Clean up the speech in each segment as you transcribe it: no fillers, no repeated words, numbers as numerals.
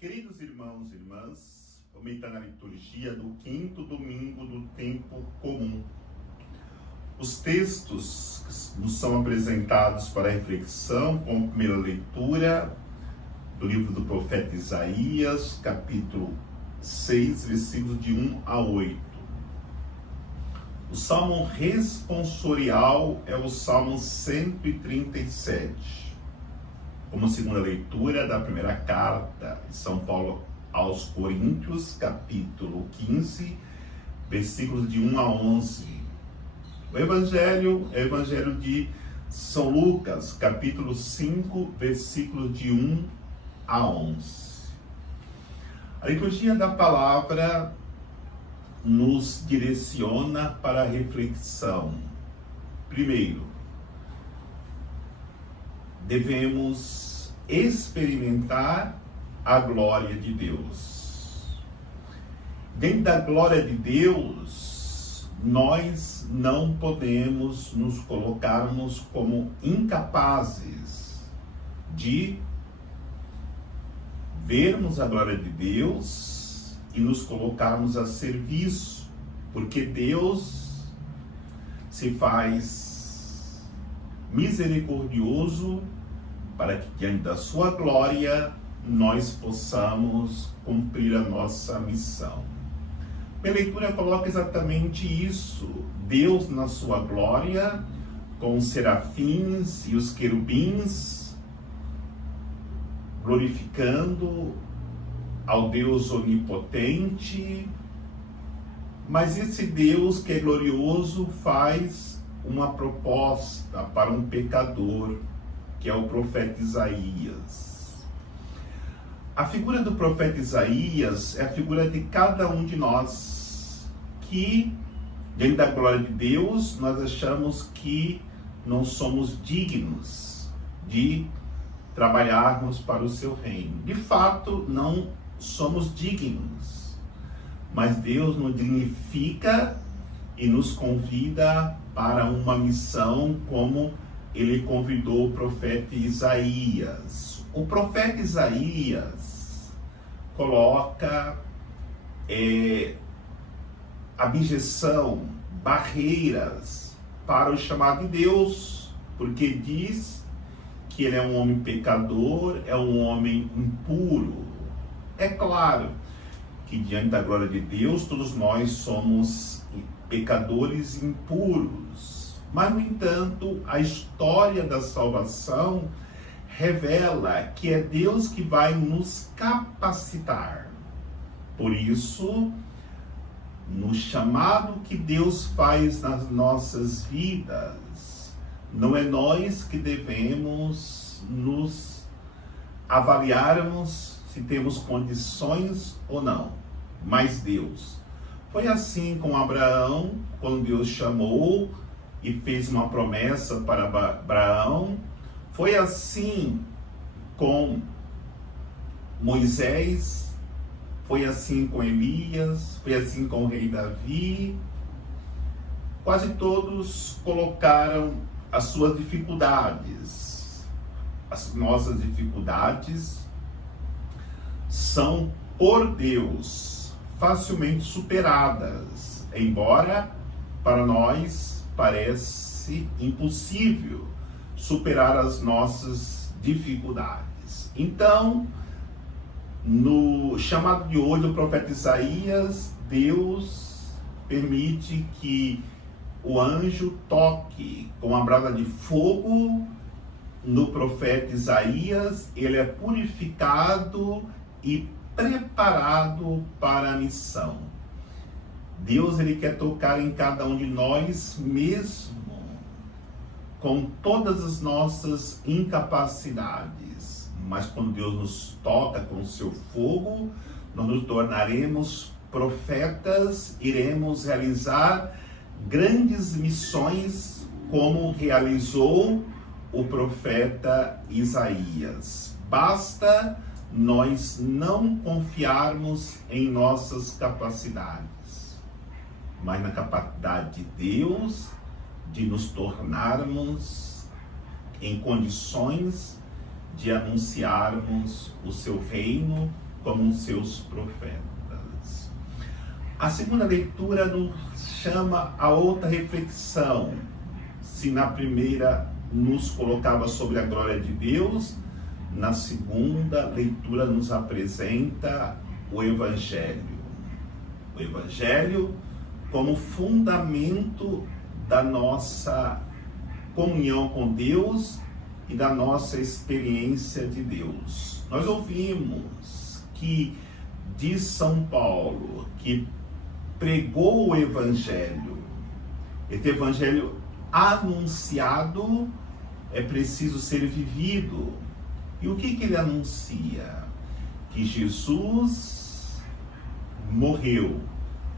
Queridos irmãos e irmãs, vamos meditar na liturgia do quinto domingo do tempo comum. Os textos nos são apresentados para reflexão com a primeira leitura do livro do profeta Isaías, capítulo 6, versículos de 1 a 8. O salmo responsorial é o salmo 137. Como segunda leitura da primeira carta de São Paulo aos Coríntios, capítulo 15, versículos de 1 a 11. O Evangelho é o Evangelho de São Lucas, capítulo 5, versículos de 1 a 11. A liturgia da palavra nos direciona para a reflexão. Primeiro, devemos experimentar a glória de Deus. Dentro da glória de Deus, nós não podemos nos colocarmos como incapazes de vermos a glória de Deus e nos colocarmos a serviço, porque Deus se faz misericordioso para que diante da sua glória nós possamos cumprir a nossa missão. A leitura coloca exatamente isso: Deus na sua glória, com os serafins e os querubins, glorificando ao Deus onipotente. Mas esse Deus que é glorioso faz uma proposta para um pecador, que é o profeta Isaías. A figura do profeta Isaías é a figura de cada um de nós, que, diante da glória de Deus, nós achamos que não somos dignos de trabalharmos para o seu reino. De fato, não somos dignos, mas Deus nos dignifica e nos convida para uma missão, como ele convidou o profeta Isaías. O profeta Isaías coloca abjeção, barreiras para o chamado de Deus, porque diz que ele é um homem pecador, é um homem impuro. É claro que diante da glória de Deus todos nós somos pecadores impuros, mas no entanto a história da salvação revela que é Deus que vai nos capacitar. Por isso, no chamado que Deus faz nas nossas vidas, não é nós que devemos nos avaliarmos se temos condições ou não, mas Deus. Foi assim com Abraão, quando Deus chamou e fez uma promessa para Abraão. Foi assim com Moisés, foi assim com Elias, foi assim com o rei Davi. Quase todos colocaram as suas dificuldades. As nossas dificuldades são, por Deus, facilmente superadas, embora para nós parece impossível superar as nossas dificuldades. Então, no chamado de hoje do profeta Isaías, Deus permite que o anjo toque com uma brasa de fogo no profeta Isaías. Ele é purificado e preparado para a missão. Deus, ele quer tocar em cada um de nós, mesmo com todas as nossas incapacidades. Mas quando Deus nos toca com o seu fogo, nós nos tornaremos profetas, iremos realizar grandes missões, como realizou o profeta Isaías. Basta nós não confiarmos em nossas capacidades, mas na capacidade de Deus de nos tornarmos em condições de anunciarmos o seu reino como seus profetas. A segunda leitura nos chama a outra reflexão. Se na primeira nos colocava sobre a glória de Deus, na segunda leitura nos apresenta o Evangelho. O Evangelho como fundamento da nossa comunhão com Deus e da nossa experiência de Deus. Nós ouvimos que diz São Paulo que pregou o Evangelho. Esse Evangelho anunciado é preciso ser vivido. E o que ele anuncia? Que Jesus morreu,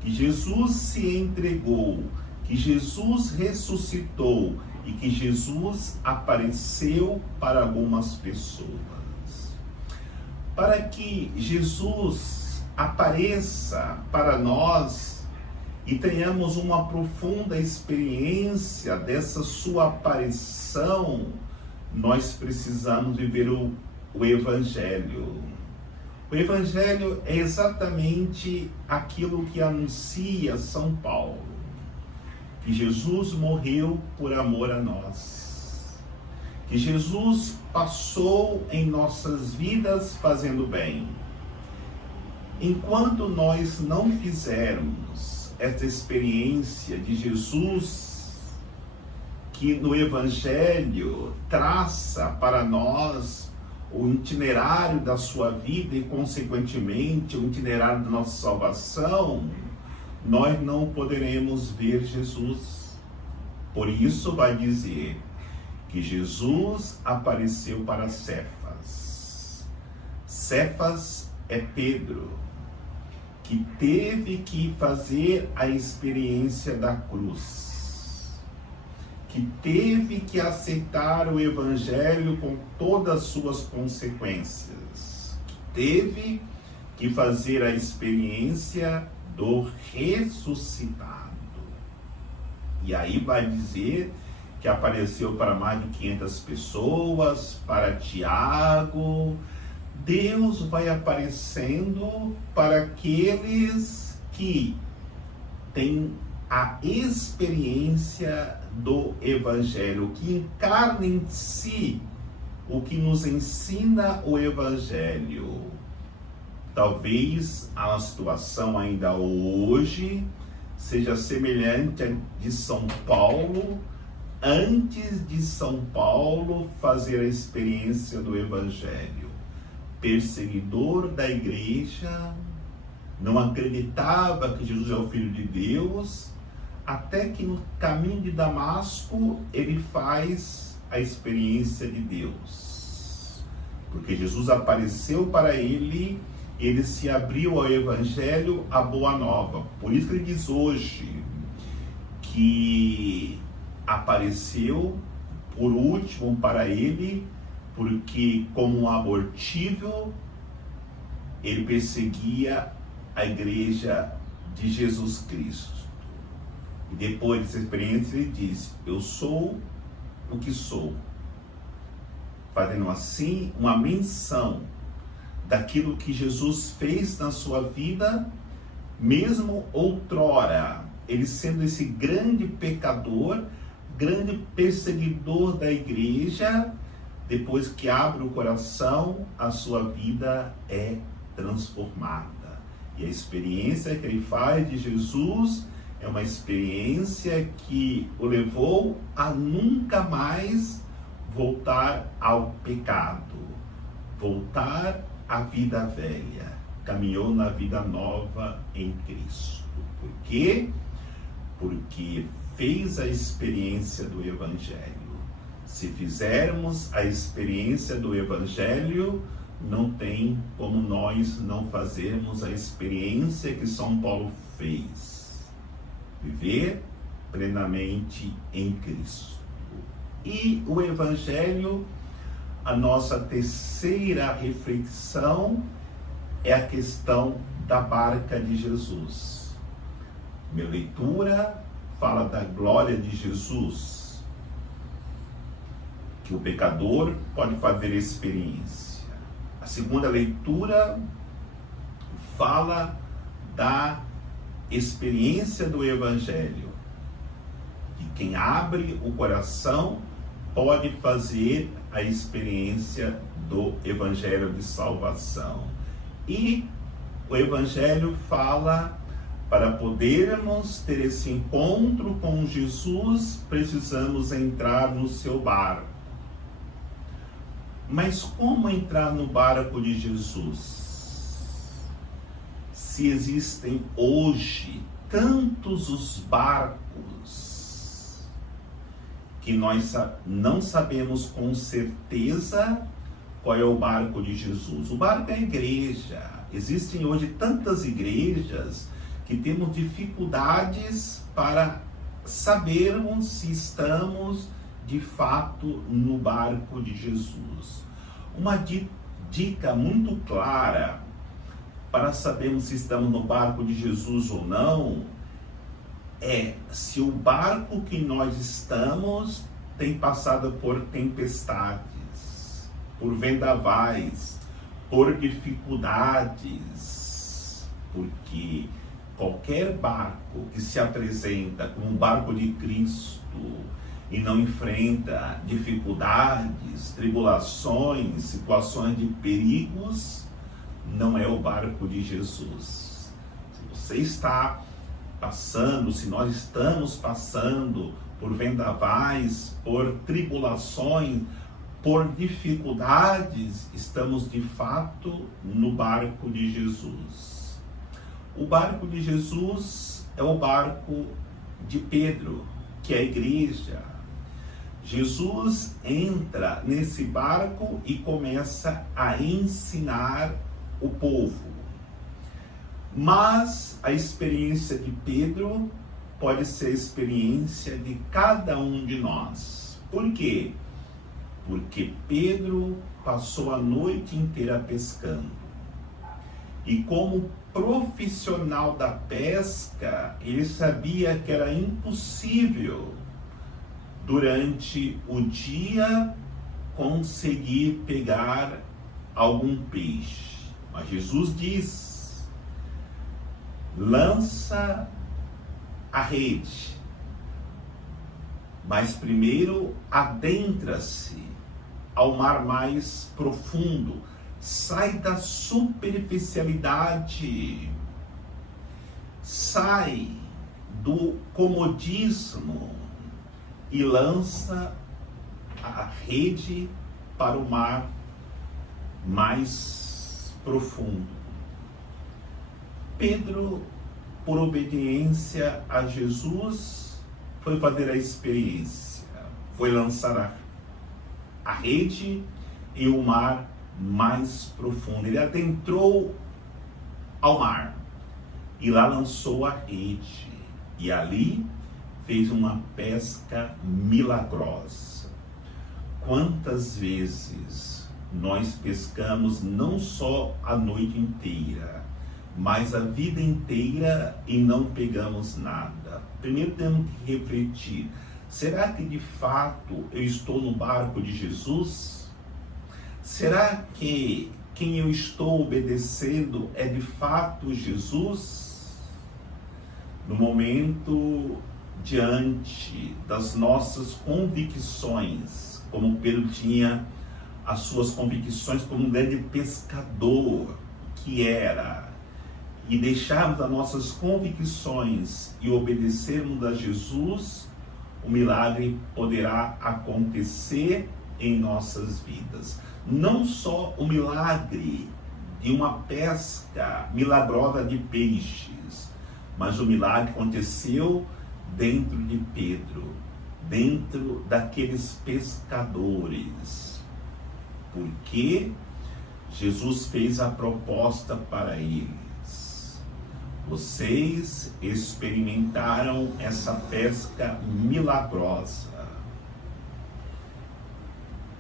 que Jesus se entregou, que Jesus ressuscitou e que Jesus apareceu para algumas pessoas. Para que Jesus apareça para nós e tenhamos uma profunda experiência dessa sua aparição, nós precisamos viver o Evangelho. O Evangelho é exatamente aquilo que anuncia São Paulo, que Jesus morreu por amor a nós, que Jesus passou em nossas vidas fazendo bem. Enquanto nós não fizermos essa experiência de Jesus, que no Evangelho traça para nós o itinerário da sua vida e, consequentemente, o itinerário da nossa salvação, nós não poderemos ver Jesus. Por isso vai dizer que Jesus apareceu para Cefas. Cefas é Pedro, que teve que fazer a experiência da cruz, que teve que aceitar o Evangelho com todas as suas consequências, que teve que fazer a experiência do ressuscitado. E aí vai dizer que apareceu para mais de 500 pessoas, para Tiago. Deus vai aparecendo para aqueles que têm a experiência do Evangelho, que encarna em si o que nos ensina o Evangelho. Talvez a situação ainda hoje seja semelhante à de São Paulo, antes de São Paulo fazer a experiência do Evangelho. Perseguidor da igreja, não acreditava que Jesus é o Filho de Deus, até que no caminho de Damasco ele faz a experiência de Deus. Porque Jesus apareceu para ele, ele se abriu ao Evangelho, à Boa Nova. Por isso que ele diz hoje que apareceu por último para ele, porque como um abortivo ele perseguia a igreja de Jesus Cristo. E depois dessa experiência ele diz: eu sou o que sou, fazendo assim uma menção daquilo que Jesus fez na sua vida, mesmo outrora, ele sendo esse grande pecador, grande perseguidor da igreja. Depois que abre o coração, a sua vida é transformada. E a experiência que ele faz de Jesus é uma experiência que o levou a nunca mais voltar ao pecado, voltar à vida velha. Caminhou na vida nova em Cristo. Por quê? Porque fez a experiência do Evangelho. Se fizermos a experiência do Evangelho, não tem como nós não fazermos a experiência que São Paulo fez. Viver plenamente em Cristo. E o Evangelho, a nossa terceira reflexão, é a questão da barca de Jesus. Minha leitura fala da glória de Jesus, que o pecador pode fazer experiência. A segunda leitura fala da experiência do Evangelho. E quem abre o coração pode fazer a experiência do Evangelho de salvação. E o Evangelho fala, para podermos ter esse encontro com Jesus, precisamos entrar no seu barco. Mas como entrar no barco de Jesus? Se existem hoje tantos os barcos que nós não sabemos com certeza qual é o barco de Jesus. O barco é a igreja. Existem hoje tantas igrejas que temos dificuldades para sabermos se estamos de fato no barco de Jesus. Uma dica muito clara para sabermos se estamos no barco de Jesus ou não é se o barco que nós estamos tem passado por tempestades, por vendavais, por dificuldades, porque qualquer barco que se apresenta como um barco de Cristo e não enfrenta dificuldades, tribulações, situações de perigos, não é o barco de Jesus. Se você está passando, se nós estamos passando por vendavais, por tribulações, por dificuldades, estamos de fato no barco de Jesus. O barco de Jesus é o barco de Pedro, que é a igreja. Jesus entra nesse barco e começa a ensinar o povo. Mas a experiência de Pedro pode ser a experiência de cada um de nós. Por quê? Porque Pedro passou a noite inteira pescando. E como profissional da pesca, ele sabia que era impossível durante o dia conseguir pegar algum peixe. Mas Jesus diz: lança a rede, mas primeiro adentra-se ao mar mais profundo, sai da superficialidade, sai do comodismo e lança a rede para o mar mais profundo. Pedro, por obediência a Jesus, foi fazer a experiência, foi lançar a rede em um mar mais profundo. Ele adentrou ao mar e lá lançou a rede e ali fez uma pesca milagrosa. Quantas vezes nós pescamos não só a noite inteira, mas a vida inteira e não pegamos nada? Primeiro temos que refletir: será que de fato eu estou no barco de Jesus? Será que quem eu estou obedecendo é de fato Jesus? No momento, diante das nossas convicções, como Pedro tinha as suas convicções como um grande pescador que era, e deixarmos as nossas convicções e obedecermos a Jesus, o milagre poderá acontecer em nossas vidas. Não só o milagre de uma pesca milagrosa de peixes, mas o milagre aconteceu dentro de Pedro, dentro daqueles pescadores, porque Jesus fez a proposta para eles: vocês experimentaram essa pesca milagrosa.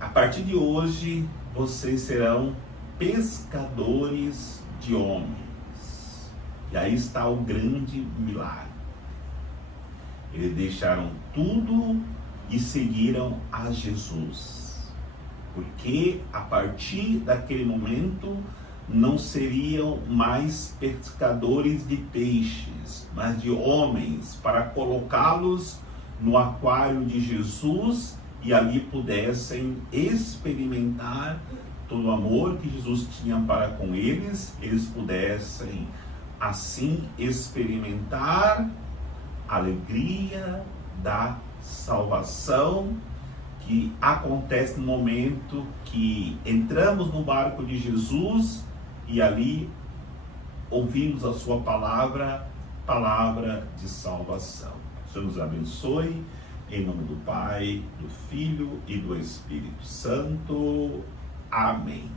A partir de hoje, vocês serão pescadores de homens. E aí está o grande milagre. Eles deixaram tudo e seguiram a Jesus. Porque a partir daquele momento, não seriam mais pescadores de peixes, mas de homens, para colocá-los no aquário de Jesus e ali pudessem experimentar todo o amor que Jesus tinha para com eles, eles pudessem assim experimentar a alegria da salvação que acontece no momento que entramos no barco de Jesus e ali ouvimos a sua palavra, palavra de salvação. O Senhor nos abençoe, em nome do Pai, do Filho e do Espírito Santo. Amém.